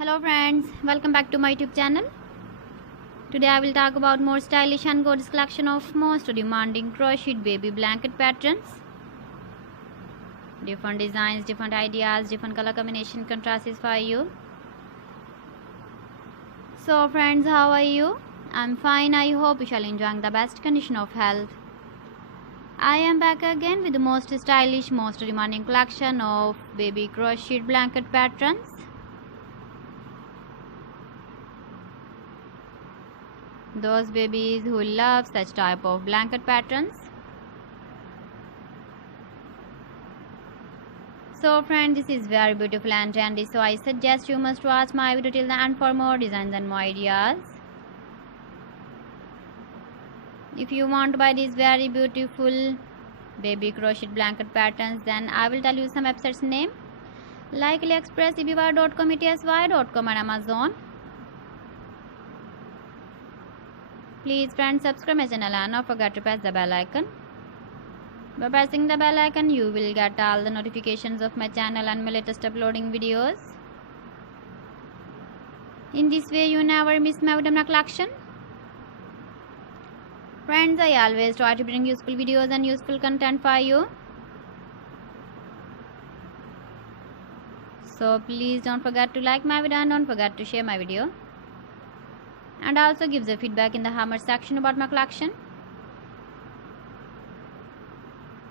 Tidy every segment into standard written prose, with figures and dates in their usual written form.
Hello friends, welcome back to my YouTube channel. Today I will talk about more stylish and gorgeous collection of most demanding crocheted baby blanket patterns. Different designs, different ideas, different color combination contrasts for you. So friends, how are you? I'm fine. I hope you shall enjoy the best condition of health. I am back again with the most stylish, most demanding collection of baby crocheted blanket patterns. Those babies who love such type of blanket patterns. So friends, this is very beautiful and trendy, so I suggest you must watch my video till the end for more designs and more ideas. If you want to buy these very beautiful baby crocheted blanket patterns, then I will tell you some websites name like AliExpress, eBay.com, ETSY.com and Amazon. Please friends, subscribe my channel and don't forget to press the bell icon. By pressing the bell icon, you will get all the notifications of my channel and my latest uploading videos. In this way, you never miss my video collection. Friends, I always try to bring useful videos and useful content for you. So please don't forget to like my video and don't forget to share my video. And also give the feedback in the comment section about my collection.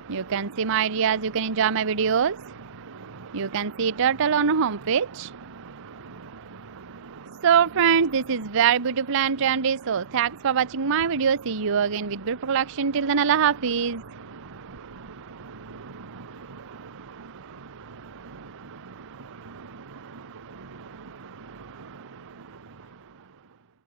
You can see my ideas, you can enjoy my videos. You can see turtle on our home page. So friends, this is very beautiful and trendy. So thanks for watching my video. See you again with beautiful collection. Till then, Allah Hafiz.